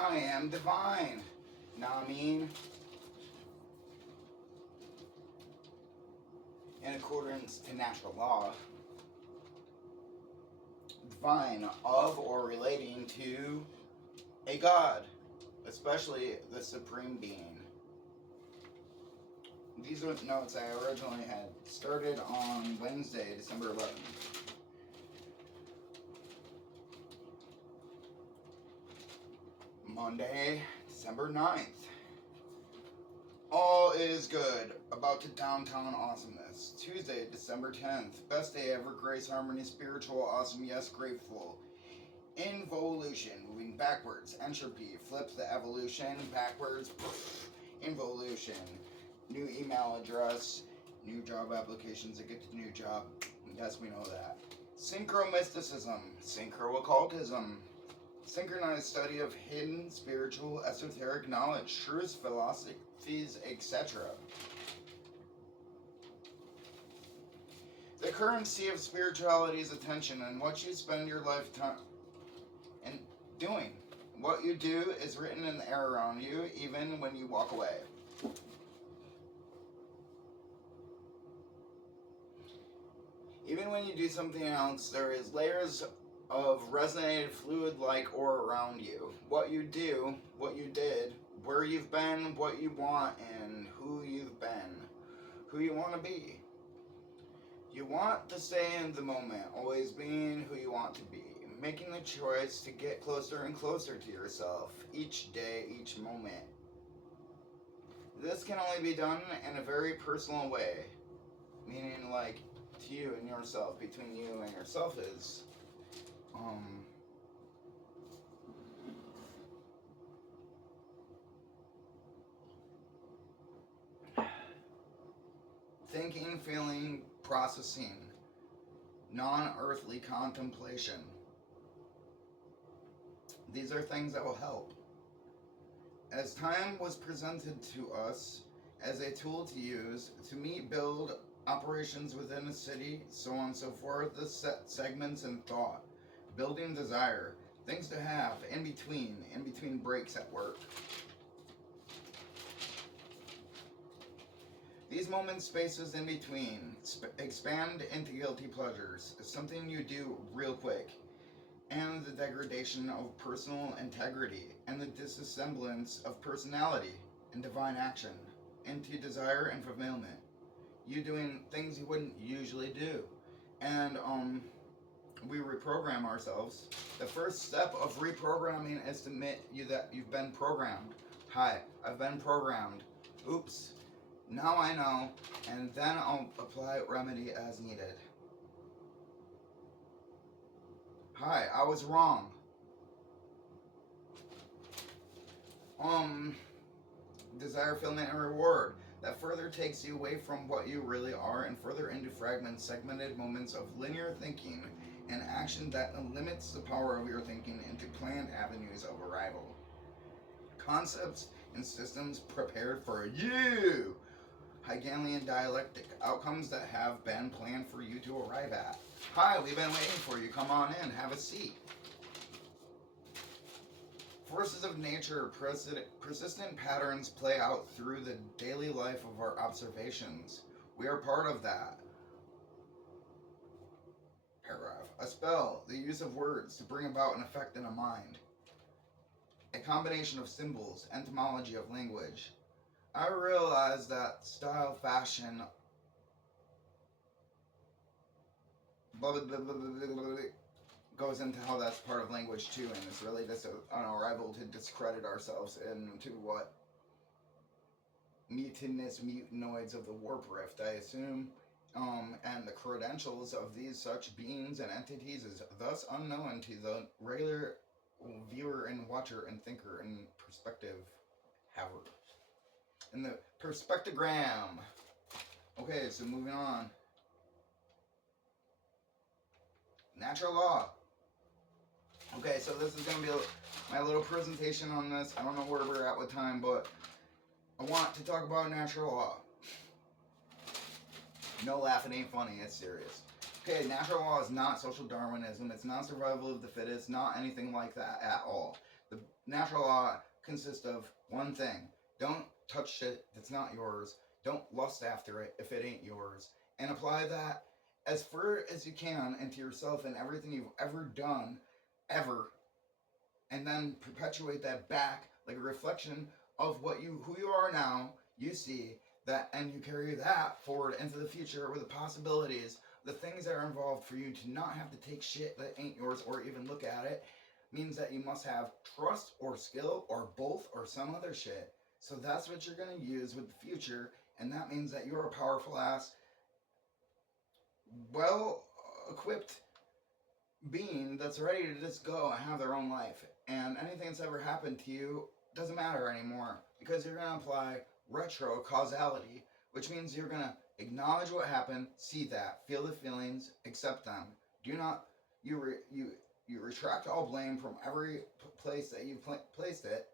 I am divine. Know what I mean? In accordance to natural law, divine of or relating to a god, especially the supreme being. These are notes I originally had started on Wednesday, December 11th. Monday, December 9th. All is good. About to downtown awesomeness. Tuesday, December 10th. Best day ever. Grace, harmony, spiritual, awesome, yes, grateful. Involution, moving backwards. Entropy, flips the evolution. Backwards, involution. New email address. New job applications to get to new job. Yes, we know that. Synchromysticism. Synchro-occultism. Synchronized study of hidden, spiritual, esoteric knowledge, truths, philosophies, etc. The currency of spirituality is attention, and what you spend your lifetime in doing. What you do is written in the air around you, even when you walk away. Even when you do something else, there is layers of resonated fluid-like aura around you. What you do, what you did, where you've been, what you want, and who you've been, who you want to be. You want to stay in the moment, always being who you want to be, making the choice to get closer and closer to yourself, each day, each moment. This can only be done in a very personal way, meaning like to you and yourself, between you and yourself is thinking, feeling, processing, non-earthly contemplation. These are things that will help. As time was presented to us as a tool to use to meet, build operations within a city, so on and so forth, the set segments and thought, building desire, things to have in between breaks at work. These moments, spaces in between, expand into guilty pleasures, something you do real quick, and the degradation of personal integrity, and the disassemblance of personality and divine action, into desire and fulfillment. You doing things you wouldn't usually do. And we reprogram ourselves. The first step of reprogramming is to admit that you've been programmed. Hi, I've been programmed. Oops. Now I know, and then I'll apply remedy as needed. Hi, I was wrong. Desire, fulfillment, and reward. That further takes you away from what you really are and further into fragments, segmented moments of linear thinking and action that limits the power of your thinking into planned avenues of arrival. Concepts and systems prepared for you. Hegelian dialectic, outcomes that have been planned for you to arrive at. Hi, we've been waiting for you. Come on in, have a seat. Forces of nature, persistent patterns play out through the daily life of our observations. We are part of that. Paragraph. A spell, the use of words to bring about an effect in a mind. A combination of symbols, etymology of language. I realize that style, fashion, blah, blah, blah, blah, blah, blah, blah, goes into how that's part of language too, and it's really just an arrival to discredit ourselves into what mutinoids of the warp rift, I assume, and the credentials of these such beings and entities is thus unknown to the regular viewer and watcher and thinker and perspective haver. In the perspectogram. Okay, so moving on. Natural law. Okay, so this is going to be my little presentation on this. I don't know where we're at with time, but I want to talk about natural law. No laughing ain't funny, it's serious. Okay, natural law is not social Darwinism. It's not survival of the fittest, not anything like that at all. The natural law consists of one thing: don't touch shit that's not yours. Don't lust after it if it ain't yours. And apply that as far as you can into yourself and everything you've ever done, ever, and then perpetuate that back like a reflection of who you are now. You see that, and you carry that forward into the future with the possibilities, the things that are involved for you to not have to take shit that ain't yours or even look at it. Means that you must have trust or skill or both or some other shit. So that's what you're going to use with the future, and that means that you're a powerful ass, well equipped being that's ready to just go and have their own life. And anything that's ever happened to you doesn't matter anymore, because you're going to apply retro causality, which means you're going to acknowledge what happened, see that, feel the feelings, accept them. Do not you retract all blame from every place that you placed it,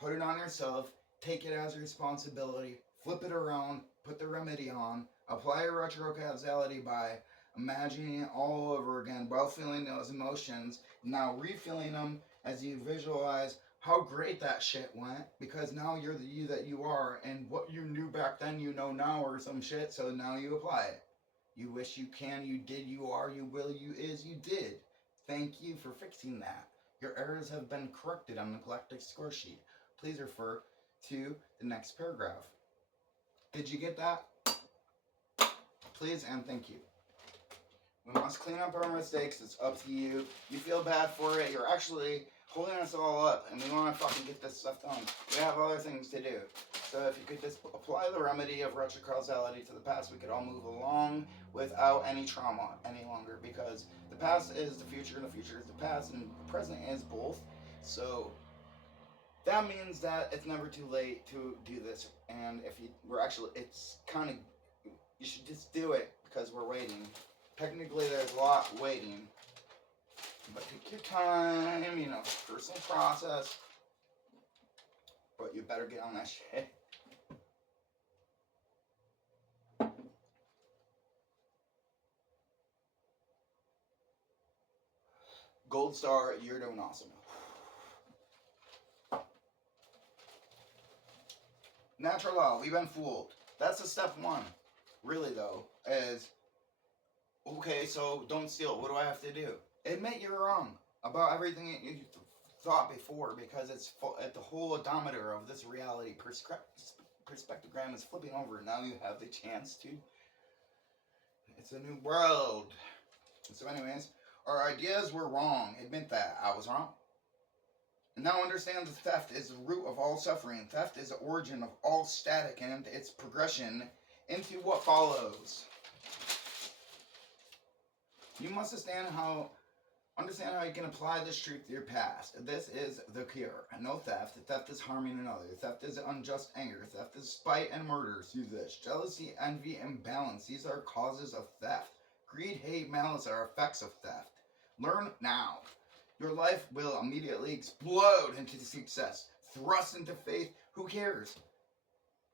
put it on yourself, take it as a responsibility, flip it around, put the remedy on, apply a retro causality by imagining it all over again while feeling those emotions, now refeeling them as you visualize how great that shit went, because now you're the you that you are, and what you knew back then you know now, or some shit, so now you apply it. You wish, you can, you did, you are, you will, you is, you did. Thank you for fixing that. Your errors have been corrected on the galactic score sheet. Please refer to the next paragraph. Did you get that? Please and thank you. We must clean up our mistakes. It's up to you. You feel bad for it. You're actually holding us all up, and we want to fucking get this stuff done. We have other things to do. So if you could just apply the remedy of retrocausality to the past, we could all move along without any trauma any longer, because the past is the future and the future is the past, and the present is both. So that means that it's never too late to do this. And if it's kind of, you should just do it because we're waiting. Technically, there's a lot waiting, but take your time, personal process. But you better get on that shit. Gold star, you're doing awesome. Natural law, we've been fooled. That's the step one. Really, though, is, okay, so don't steal. What do I have to do? Admit you're wrong about everything that you thought before, because it's at the whole odometer of this reality perspectogram is flipping over. Now you have the chance to. It's a new world. So anyways, our ideas were wrong. Admit that. I was wrong. And now understand that theft is the root of all suffering. Theft is the origin of all static and its progression into what follows. You must understand how you can apply this truth to your past. This is the cure. No theft. Theft is harming another. Theft is unjust anger. Theft is spite and murder. See this. Jealousy, envy, imbalance. These are causes of theft. Greed, hate, malice are effects of theft. Learn now. Your life will immediately explode into success. Thrust into faith. Who cares?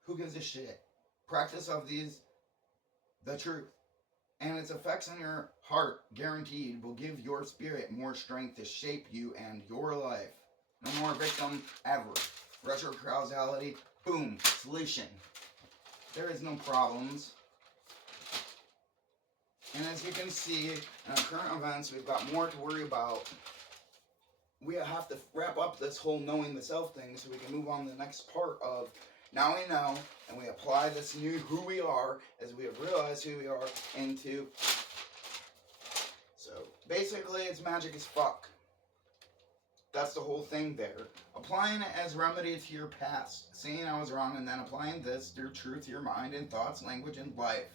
Who gives a shit? Practice of these, the truth, and its effects on your heart, guaranteed, will give your spirit more strength to shape you and your life. No more victim ever. Retrocausality, boom, solution. There is no problems. And as you can see, in our current events, we've got more to worry about. We have to wrap up this whole knowing the self thing so we can move on to the next part of now we know, and we apply this new who we are as we have realized who we are into. So basically, it's magic as fuck. That's the whole thing there. Applying it as remedy to your past, saying I was wrong, and then applying this through truth to your mind and thoughts, language, and life.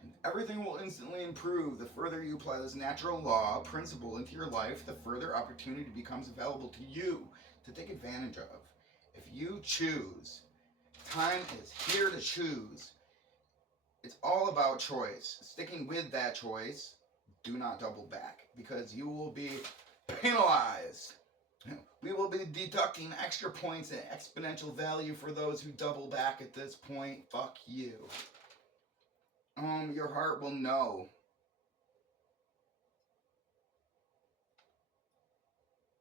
And everything will instantly improve. The further you apply this natural law principle into your life, the further opportunity becomes available to you to take advantage of. If you choose, time is here to choose. It's all about choice. Sticking with that choice, do not double back, because you will be penalized. We will be deducting extra points and exponential value for those who double back at this point. Fuck you. Your heart will know.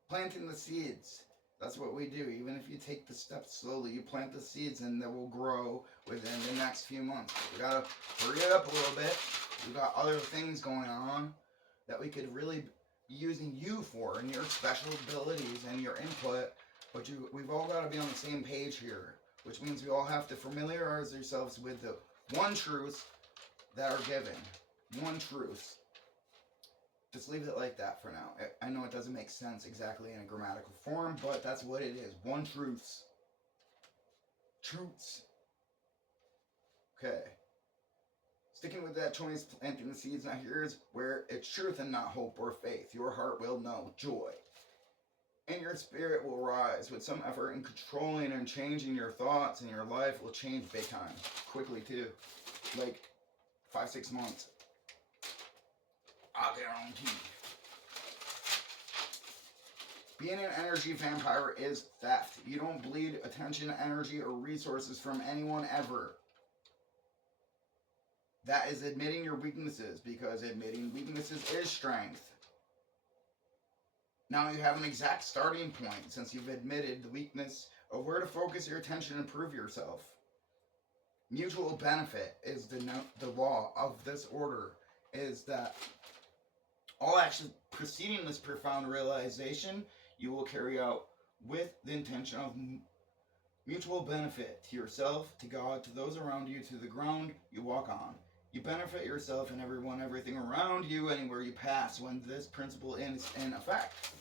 Planting the seeds. That's what we do. Even if you take the steps slowly, you plant the seeds and they will grow within the next few months. We gotta hurry it up a little bit. We got other things going on that we could really be using you for and your special abilities and your input. But we've all got to be on the same page here, which means we all have to familiarize ourselves with the one truth that are given. One truth. Just leave it like that for now. I know it doesn't make sense exactly in a grammatical form, but that's what it is. One truths. Truths. Okay. Sticking with that choice, planting the seeds. Now here's where it's truth and not hope or faith. Your heart will know joy. And your spirit will rise with some effort in controlling and changing your thoughts, and your life will change big time. Quickly too. Like 5-6 months. I guarantee. Being an energy vampire is theft. You don't bleed attention, energy, or resources from anyone ever. That is admitting your weaknesses, because admitting weaknesses is strength. Now you have an exact starting point, since you've admitted the weakness, of where to focus your attention and prove yourself. Mutual benefit is the law of this order, is that all actions preceding this profound realization you will carry out with the intention of mutual benefit to yourself, to God, to those around you, to the ground you walk on. You benefit yourself and everyone, everything around you, anywhere you pass, when this principle is in effect.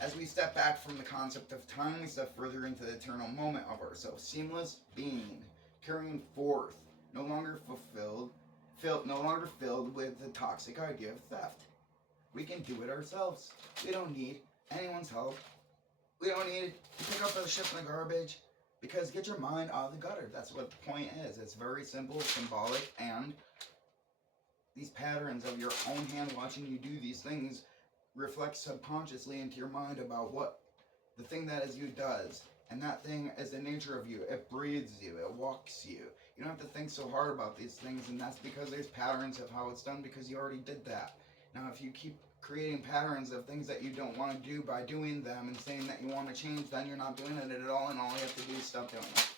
As we step back from the concept of time, we step further into the eternal moment of ourselves. Seamless being, carrying forth, no longer filled with the toxic idea of theft. We can do it ourselves. We don't need anyone's help. We don't need to pick up the shit in the garbage, because get your mind out of the gutter. That's what the point is. It's very simple, symbolic, and these patterns of your own hand watching you do these things reflect subconsciously into your mind about what the thing that is you does. And that thing is the nature of you. It breathes you. It walks you. You don't have to think so hard about these things, and that's because there's patterns of how it's done, because you already did that. Now, if you keep creating patterns of things that you don't want to do by doing them and saying that you want to change, then you're not doing it at all, and all you have to do is stop doing it.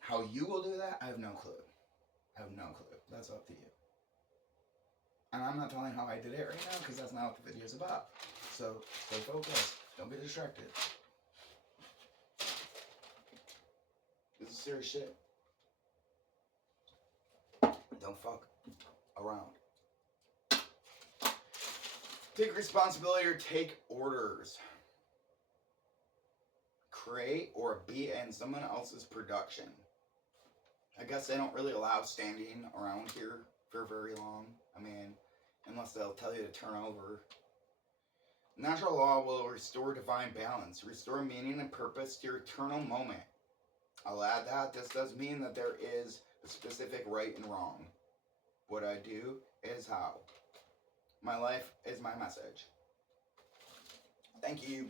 How you will do that, I have no clue. I have no clue. That's up to you. And I'm not telling how I did it right now, because that's not what the video is about. So, stay focused. Don't be distracted. This is serious shit. Don't fuck around. Take responsibility or take orders. Create or be in someone else's production. I guess they don't really allow standing around here for very long. I mean, unless they'll tell you to turn over. Natural law will restore divine balance, restore meaning and purpose to your eternal moment. I'll add that this does mean that there is a specific right and wrong. What I do is how. My life is my message. Thank you.